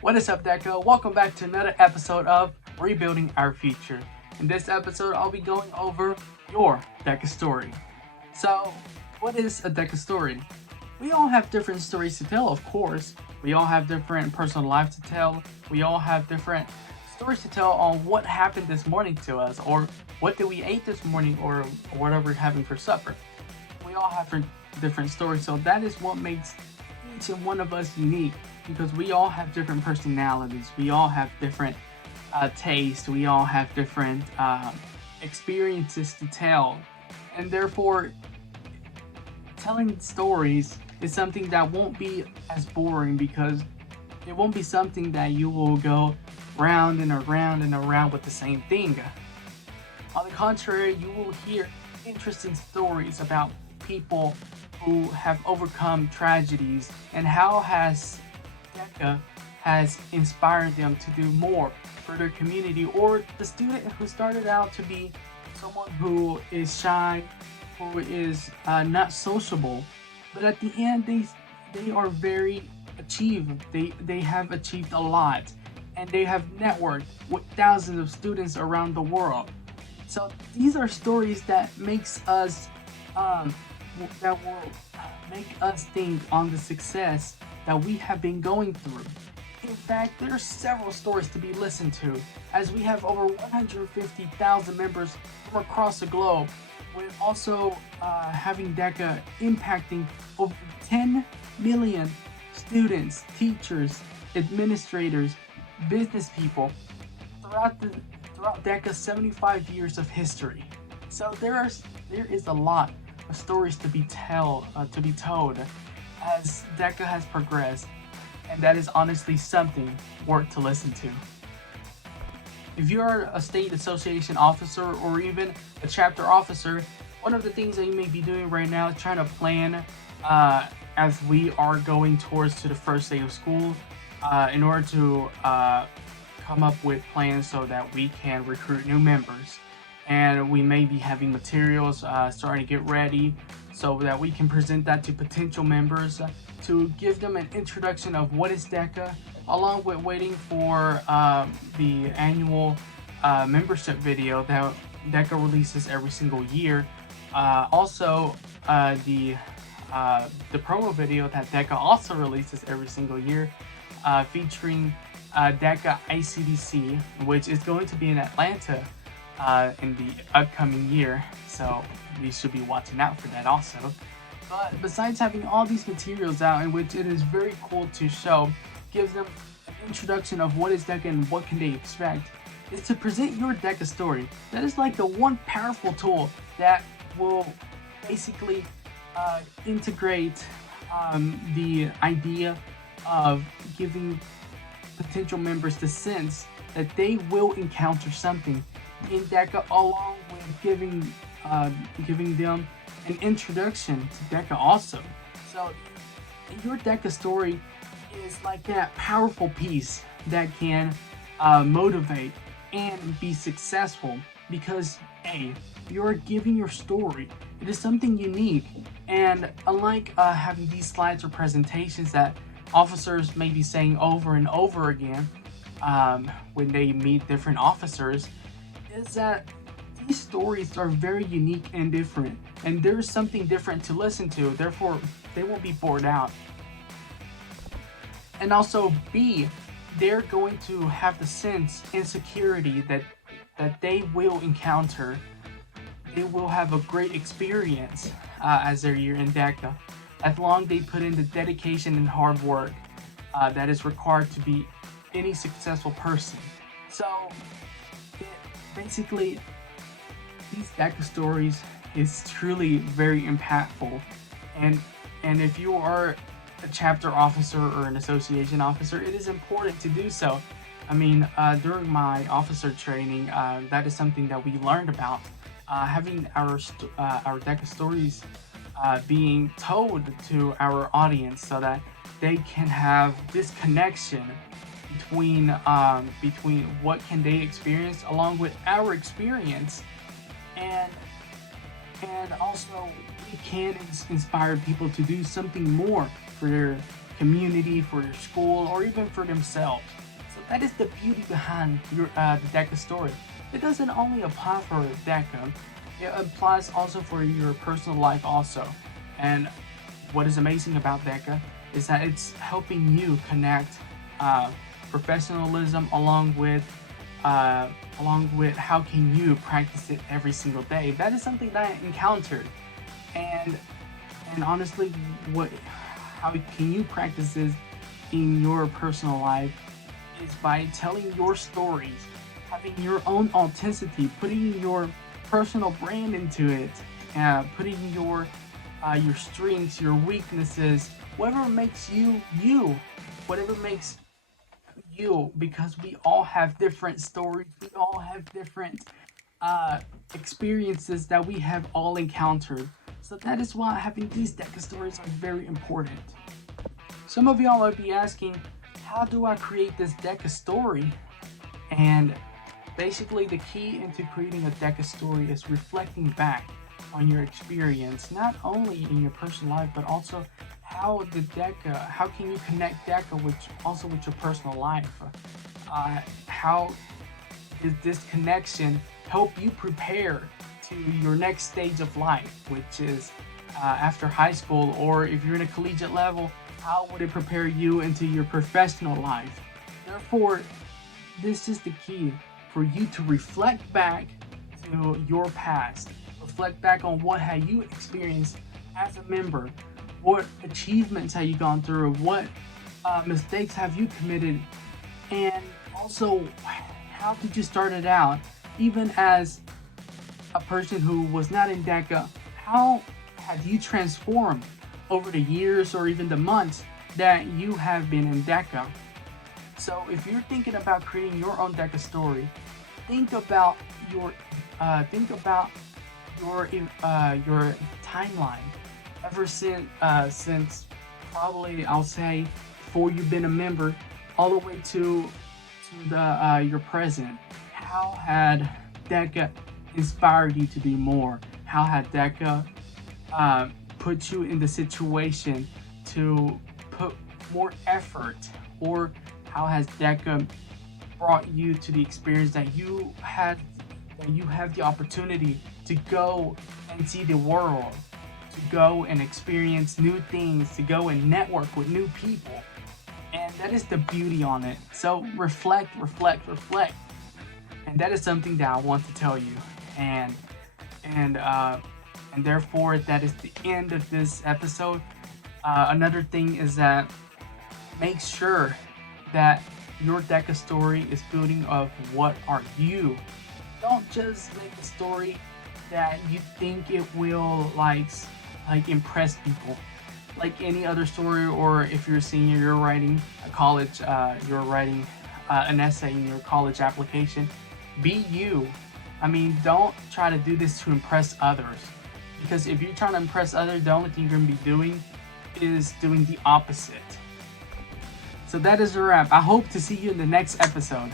What is up, DECA? Welcome back to another episode of Rebuilding Our Future. In this episode, I'll be going over your DECA story. So, what is a DECA story? We all have different stories to tell, of course. We all have different personal lives to tell. We all have different stories to tell on what happened this morning to us, or what did we eat this morning, or whatever we're having for supper. We all have different stories, so that is what makes each and one of us unique, because we all have different personalities. We all have different tastes. We all have different experiences to tell, and therefore telling stories is something that won't be as boring, because it won't be something that you will go round and around and around with the same thing. On the contrary, you will hear interesting stories about people who have overcome tragedies, and how has DECA has inspired them to do more for their community, or the student who started out to be someone who is shy, who is not sociable, but at the end they are very achieved. They have achieved a lot, and they have networked with thousands of students around the world. So these are stories that makes us that will make us think on the success that we have been going through. In fact, there are several stories to be listened to, as we have over 150,000 members from across the globe, with also having DECA impacting over 10 million students, teachers, administrators, business people throughout DECA's 75 years of history. So there is a lot of stories to be told as DECA has progressed, and that is honestly something worth to listen to. If you're a state association officer or even a chapter officer, one of the things that you may be doing right now is trying to plan as we are going towards to the first day of school, in order to come up with plans so that we can recruit new members. And we may be having materials starting to get ready so that we can present that to potential members to give them an introduction of what is DECA, along with waiting for the annual membership video that DECA releases every single year. Also, the promo video that DECA also releases every single year, featuring DECA ICDC, which is going to be in Atlanta in the upcoming year, so we should be watching out for that also. But besides having all these materials out, in which it is very cool to show, gives them an introduction of what is DECA and what can they expect, is to present your DECA story. That is like the one powerful tool that will basically integrate the idea of giving potential members the sense that they will encounter something in DECA, along with giving them an introduction to DECA also. So your DECA story is like that powerful piece that can motivate and be successful, because you're giving your story. It is something unique, and unlike having these slides or presentations that officers may be saying over and over again when they meet different officers, is that these stories are very unique and different, and there's something different to listen to, therefore they won't be bored out. And also they're going to have the sense and security that they will encounter. They will have a great experience as their year in DECA, as long as they put in the dedication and hard work that is required to be any successful person. So basically, these DECA stories is truly very impactful, and if you are a chapter officer or an association officer, it is important to do so. I mean, during my officer training, that is something that we learned about, having our DECA stories being told to our audience, so that they can have this connection between what can they experience along with our experience, and also we can inspire people to do something more for their community, for your school, or even for themselves. So that is the beauty behind your the DECA story. It doesn't only apply for DECA, it applies also for your personal life also. And what is amazing about DECA is that it's helping you connect professionalism along with how can you practice it every single day. That is something that I encountered, and honestly, how can you practice this in your personal life is by telling your stories, having your own authenticity, putting your personal brand into it, putting your strengths, your weaknesses, whatever makes you you, whatever makes you, because we all have different stories, we all have different experiences that we have all encountered. So that is why having these DECA stories are very important. Some of y'all might be asking, how do I create this DECA story? And basically the key into creating a DECA story is reflecting back on your experience, not only in your personal life, but also how can you connect DECA with your personal life? How does this connection help you prepare to your next stage of life, which is after high school, or if you're in a collegiate level, how would it prepare you into your professional life? Therefore, this is the key for you to reflect back to your past, reflect back on what have you experienced as a member, what achievements have you gone through, what mistakes have you committed, and also how did you start it out, even as a person who was not in DECA, how have you transformed over the years or even the months that you have been in DECA? So if you're thinking about creating your own DECA story, think about your timeline ever since probably, I'll say, before you've been a member all the way to your present. How had DECA inspired you to do more? How had DECA put you in the situation to put more effort? Or how has DECA brought you to the experience that you have the opportunity to go and see the world, to go and experience new things, to go and network with new people? And that is the beauty on it. So reflect. And that is something that I want to tell you. And therefore, that is the end of this episode. Another thing is that make sure that your DECA story is building of what are you. Don't just make a story that you think it will like impress people. Like any other story, or if you're a senior, you're writing a college, you're writing an essay in your college application. Be you. I mean, don't try to do this to impress others, because if you're trying to impress others, the only thing you're going to be doing is doing the opposite. So that is a wrap. I hope to see you in the next episode.